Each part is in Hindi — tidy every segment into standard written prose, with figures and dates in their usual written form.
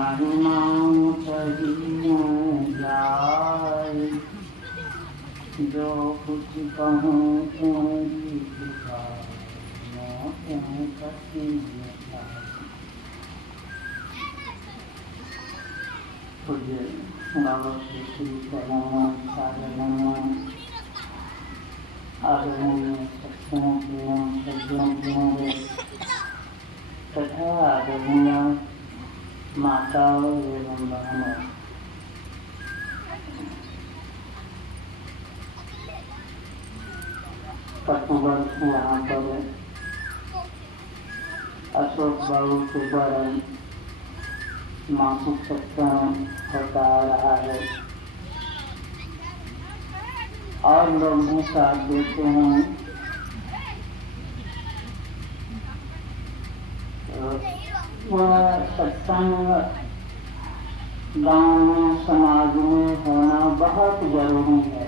महिमाओं कही जाए, जो कुछ कहूँ तेरी कृपा मैं क्यों कटी पूज्य बाबा श्री चरण साधन आदरणीय सज्जनों तथा आदरणीय माताओं एवं बहनों, प्रतिवर्ष यहाँ पर अशोक बाबू के द्वारा मासिक सत्संग होता आ रहा है और लोग भी साथ देते हैं। वह सत्संग गांव में समाज में होना बहुत जरूरी है,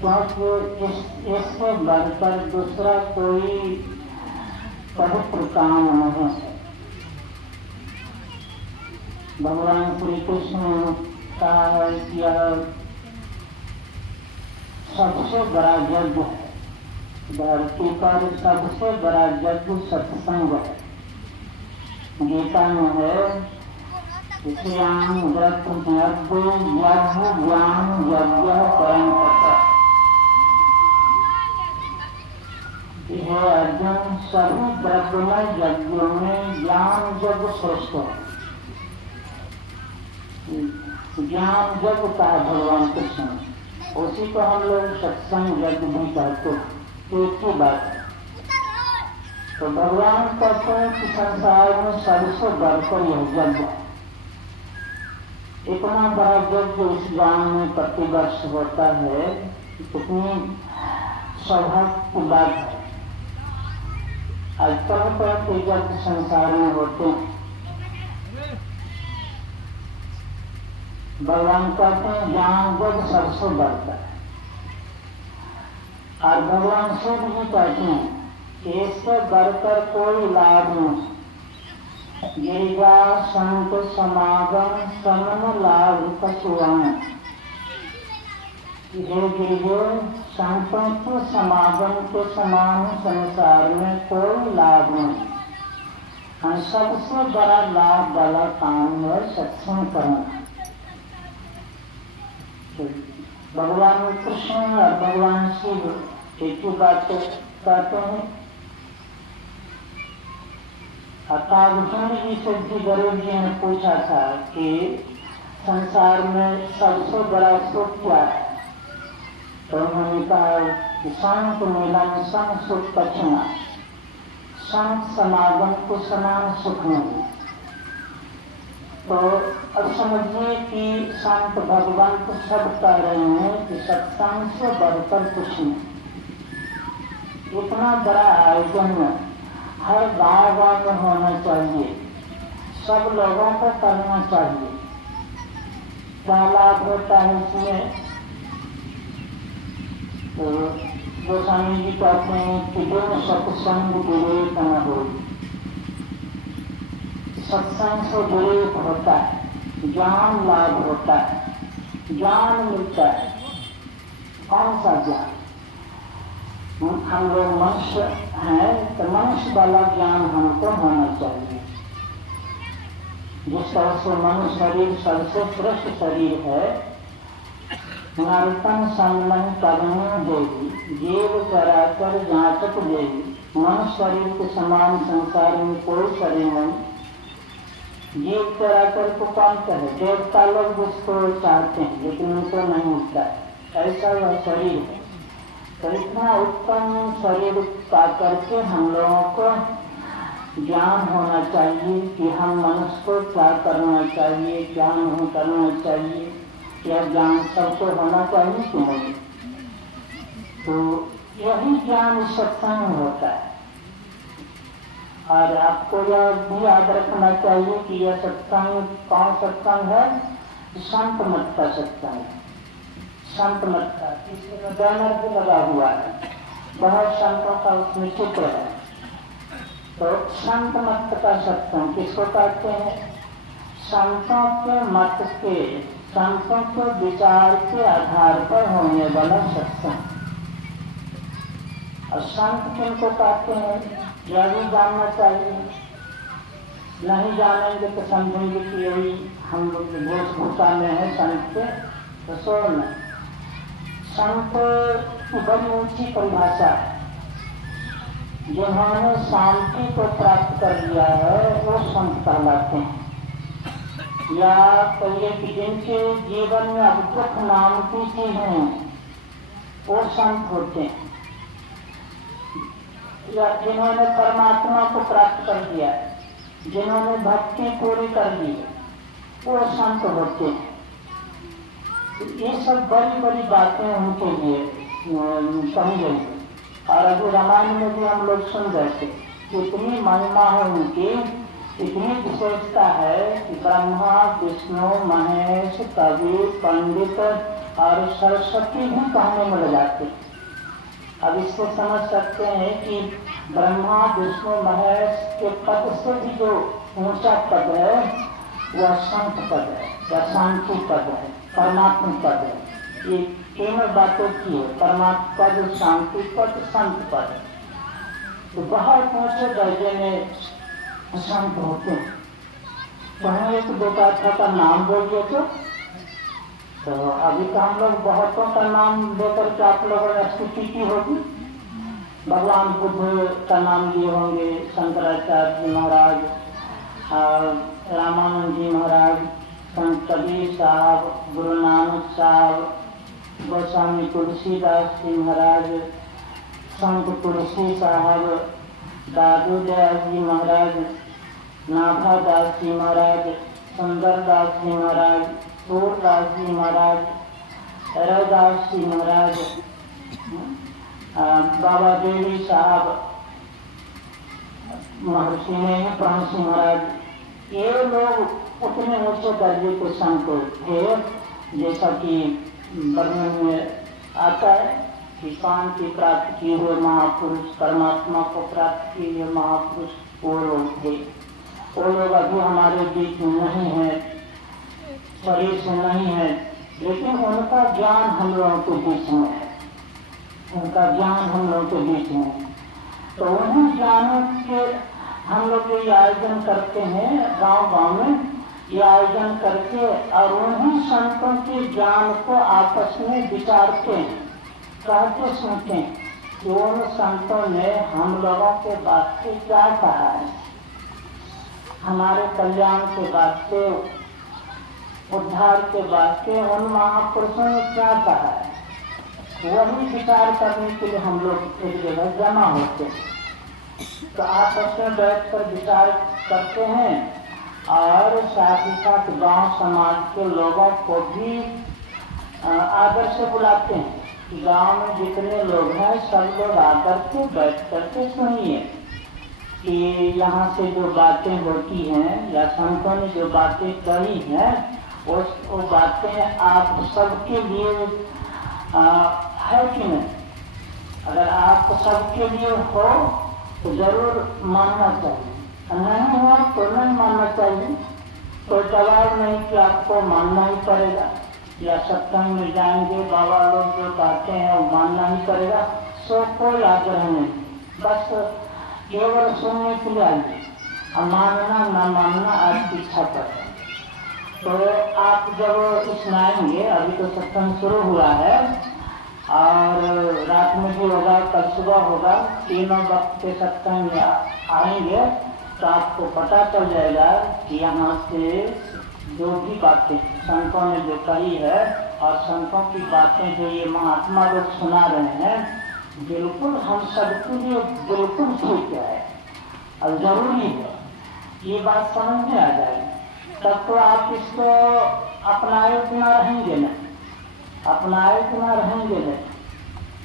क्योंकि इससे बढ़कर दूसरा कोई पवित्र काम नहीं है। भगवान श्री कृष्ण का यह सबसे बड़ा यज्ञ है, धरती पर सबसे बड़ा यज्ञ सत्संग है। गीता में है श्याम व्रत यज्ञ ज्ञान यज्ञ परम तप। हे अर्जुन, सभी द्रव्यमय यज्ञों में ज्ञान यज्ञ श्रेष्ठ है। ज्ञान यज्ञ का भगवान कृष्ण, उसी को हम लोग सत्संग यज्ञ भी कहते हैं। एक ही बात है। तो भगवान कहते हैं कि संसार में सबसे बढ़कर यह यज्ञ है। इतना बड़ा यज्ञ इस गांव में प्रतिवर्ष होता है, कितनी सौभाग्य की बात है। आज तरह तरह के यज्ञ संसार में होते हैं। भगवान कहते हैं ज्ञान यज्ञ सबसे बढ़ता है, और भगवान शिव जी कहते हैं कि इससे बढ़कर कोई लाभ नहीं। गिरिजा संत समागम समन लाभ कछुआन। हे गिरिजो, संतों के समागम के समान संसार में कोई लाभ नहीं। हम सबसे बड़ा लाभ वाला काम है सत्संग करना। भगवान कृष्ण और भगवान शिव एक ही बात कहते हैं। अताभूषण जी से जी गरुड़ जी ने पूछा था कि संसार में सबसे बड़ा सुख क्या है, तो उन्होंने कहा कि शांत मिलन सम सुख कछुआ, संत समागम को समान सुख नहीं। तो अब समझिए कि संत भगवान को सब कह रहे हैं कि सत्संग से बढ़कर कुछ नहीं। इतना बड़ा आयोजन हर गाँव में होना चाहिए, सब लोगों को करना चाहिए। क्या लाभ होता है इसमें? तो गोस्वामी जी कहते हैं कि जो सत्संग विवेक न हो, सत्संग से विवेक होता है, ज्ञान लाभ होता है, ज्ञान मिलता है। कौन सा ज्ञान? हम लोग मनुष्य हैं, तो मनुष्य वाला ज्ञान हमको होना चाहिए। जिस तरह से मनुष्य शरीर सबसे श्रेष्ठ शरीर है, नर्तन सम्मन करने देवी जीव चराचर जांचक देवी। मनुष्य शरीर के समान संसार में कोई शरीर नहीं। जीव चराचर को कौन कहे? देवता लोग जिसको चाहते हैं, लेकिन उनको नहीं मिलता है, ऐसा वह शरीर है। तो इतना उत्तम शरीर पा करके हम लोगों को ज्ञान होना चाहिए कि हम मनुष्य को क्या करना चाहिए, क्या नहीं करना चाहिए। यह ज्ञान सबको होना चाहिए कि नहीं? तो यही ज्ञान सत्संग होता है। और आपको यह भी याद रखना चाहिए कि यह सत्संग कौन सत्संग है? संत मत का सत्संग है। संत मत का, इसमें बैनर भी लगा हुआ है, बहुत संतों का उसमें चित्र है। तो संत मत का सत्संग किसको कहते हैं? संतों के मत के, संतों के विचार के आधार पर होने वाला सत्संग। और संत किनको कहते हैं यह भी जानना चाहिए। नहीं जानेंगे तो समझेंगे कि यही हम लोग वेशभूषा में है संत के, तो सुन संत की बड़ी ऊंची परिभाषा है। जिन्होंने शांति को प्राप्त कर लिया है वो संत कहलाते हैं। या कहिए कि जिनके जीवन में अब दुख नाम की चीज है वो संत होते हैं। या जिन्होंने परमात्मा को प्राप्त कर लिया है, जिन्होंने भक्ति पूरी कर ली वो संत होते हैं। ये सब बड़ी बड़ी बातें उनके लिए कही गई। और अभी रामायण में भी हम लोग सुन रहे थे कि इतनी महिमा है उनकी, इतनी विशेषता है कि ब्रह्मा विष्णु महेश कवि पंडित और सरस्वती भी कहने में लग जाते। अब इसको समझ सकते हैं कि ब्रह्मा विष्णु महेश के पद से भी जो ऊंचा पद है वह संत पद है या शांति पद है, परमात्मा पद है। ये तीनों बातों की है, परमात्मा पद, शांति पद, संत पद। तो बहुत ऊंचे दर्जे में संत होते हैं। कहीं एक दो का नाम बोलिए तो अभी तो हम लोग बहुतों का नाम लेकर के आप लोगों ने स्तुति की होगी। भगवान बुद्ध का नाम लिए होंगे, शंकराचार्य जी महाराज, रामानंद जी महाराज, संत कबीर साहब, गुरु नानक साहब, गोस्वामी तुलसीदास जी महाराज, संत तुलसी साहब, दादू दयाल जी महाराज, नाभादास जी महाराज, सुंदरदास जी महाराज, सूरदास जी महाराज, रविदास जी महाराज, बाबा देवी साहब, महर्षि में ब्रह्मसी महाराज, ये लोग उतने ऊंचे दर्जे के संत थे। जैसा कि वर्णन में आता है कि शांति प्राप्त किए हुए महापुरुष, परमात्मा को प्राप्त किए हुए महापुरुष वो लोग थे। वो लोग अभी हमारे बीच में नहीं है, शरीर से नहीं है, लेकिन उनका ज्ञान हम लोगों के बीच में है, उनका ज्ञान हम लोगों के बीच में है। तो उन्हीं ज्ञानों के हम लोग ये आयोजन करते हैं गांव गांव में, ये आयोजन करके और उन्हीं संतों के ज्ञान को आपस में विचारते हैं, कहते सुनते हैं कि उन संतों ने हम लोगों के वास्ते क्या कहा है, हमारे कल्याण के वास्ते, उद्धार के वास्ते उन महापुरुषों ने क्या कहा है। वही विचार करने के लिए हम लोग एक जगह जमा होते हैं। तो आपस में बैठ कर विचार करते हैं और साथ ही साथ गांव समाज के लोगों को भी आदर से बुलाते हैं। गांव में जितने लोग हैं सब लोग आकर के बैठ करके सुनिए कि यहाँ से जो बातें होती हैं या संतों ने जो बातें कही हैं वो बातें आप सबके लिए है कि नहीं। अगर आप सबके लिए हो तो जरूर मानना चाहिए, नहीं हो तो नहीं मानना चाहिए। कोई दबाव नहीं कि आपको मानना ही पड़ेगा, या सत्संग में जाएंगे बाबा लोग जो कहते हैं वो मानना ही पड़ेगा, सो कोई आग्रह नहीं, बस केवल सुनने के लिए आइए। मानना न मानना आपकी इच्छा पर है। तो आप जब स्नाएंगे, अभी तो सत्संग शुरू हुआ है और रात में भी होगा, कल सुबह होगा, तीनों वक्त के सत्संग आएंगे तो आपको पता चल जाएगा कि यहाँ से जो भी बातें संतों ने जो कही है और संतों की बातें जो ये महात्मा लोग सुना रहे हैं बिल्कुल हम सबके लिए बिल्कुल ठीक है और जरूरी है। ये बात समझ में आ जाएगी तब तो आप इसको अपनाए बिना रहेंगे नहीं, अपनाए बिना रहेंगे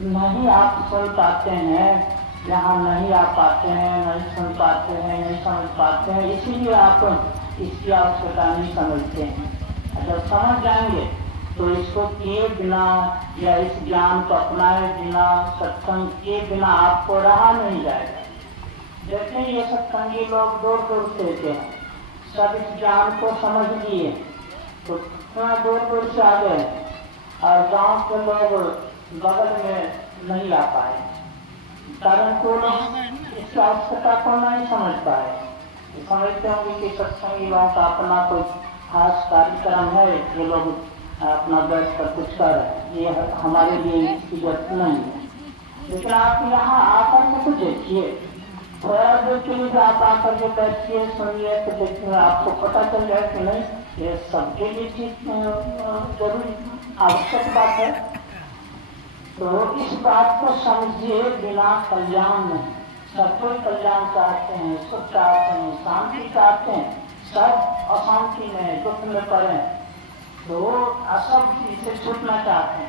नहीं आप सुन पाते हैं, यहाँ नहीं आ पाते हैं, नहीं सुन पाते हैं, नहीं समझ पाते हैं, इसीलिए आप इसकी आवश्यकता नहीं समझते हैं। जब समझ जाएंगे तो इसको किए बिना या इस ज्ञान को अपनाए बिना, सत्संग किए बिना आपको रहा नहीं जाएगा। जैसे ये सत्संगी लोग दूर दूर से थे, सब इस ज्ञान को समझ लिए तो इतना दूर दूर से आ गए और गांव के लोग बगल में नहीं आ पाए, कारण को इसकी आवश्यकता को नहीं समझ पाए। समझते होंगे कि सत्संगी लोगों का अपना कोई खास कार्यक्रम है, ये लोग अपना बैठ कर कुछ कर रहे हैं, ये हमारे लिए इसकी जरूरत नहीं है। लेकिन आप यहाँ आकर के कुछ देखिए, थोड़ा देर के लिए आप आकर के बैठिए, सुनिए, तो देखिए आपको पता चल जाए कि नहीं ये सबके लिए चीज जरूरी आवश्यक बात है। तो इस बात को समझिए, बिना कल्याण नहीं। सब कोई कल्याण चाहते हैं, सुख चाहते हैं, शांति चाहते हैं, सब अशांति में दुख में पड़े तो असब से छूटना चाहते हैं।